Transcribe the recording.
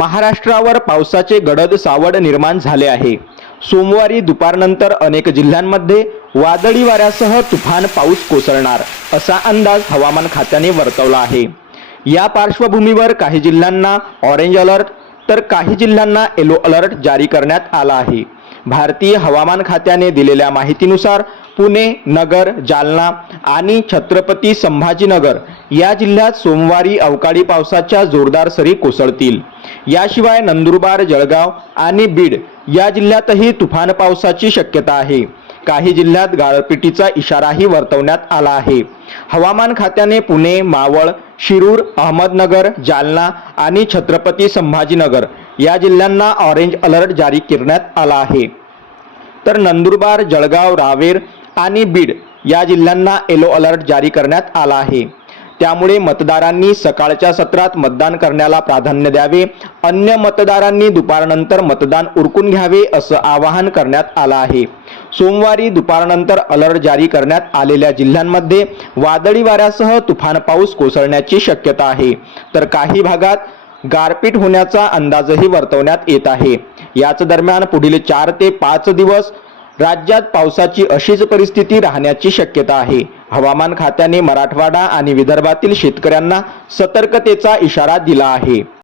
महाराष्ट्रावर पावसाचे गडद सावड निर्माण झाले आहे. सोमवारी दुपारनंतर अनेक जिल्ह्यांमध्ये वादळी वाऱ्यासह तुफान पाऊस कोसळणार असा अंदाज हवामान खात्याने वर्तवला आहे. या पार्श्वभूमीवर काही जिल्ह्यांना ऑरेंज अलर्ट तर काही जिल्ह्यांना येलो अलर्ट जारी करण्यात आला आहे. भारतीय हवामान खात्याने दिलेल्या माहितीनुसार पुणे नगर जालना आणि छत्रपती संभाजीनगर या जिल्ह्यात सोमवारी अवकाळी पावसाच्या जोरदार सरी कोसळतील. याशिवाय नंदुरबार जळगाव आणि बीड या जिल्ह्यातही तुफान पावसाची शक्यता आहे. काही जिल्ह्यात गारपिटीचा इशाराही वर्तवण्यात आला आहे. हवामान खात्याने पुणे मावळ शिरूर अहमदनगर जालना आणि छत्रपती संभाजीनगर या जिल्ह्यांना ऑरेंज अलर्ट जारी करण्यात आला आहे. तर नंदुरबार जळगाव रावेर आणि बीड या जिल्ह्यांना येलो अलर्ट जारी करण्यात आला आहे. त्यामुळे मतदारांनी सकाळच्या सत्रात मतदान करण्याला प्राधान्य द्यावे. अन्य मतदारांनी दुपारनंतर मतदान उरकून घ्यावे असं आवाहन करण्यात आलं आहे. सोमवारी दुपारनंतर अलर्ट जारी करण्यात आलेल्या जिल्ह्यांमध्ये वादळी वाऱ्यासह तुफान पाऊस कोसळण्याची शक्यता आहे. तर काही भागात गारपीट होण्याचा अंदाजही वर्तवण्यात येत आहे. याच दरम्यान पुढील चार ते पाच दिवस राज्यात पावसाची अशीच परिस्थिती राहण्याची शक्यता आहे. हवामान खात्याने मराठवाडा आणि विदर्भातील शेतकऱ्यांना सतर्कतेचा इशारा दिला आहे.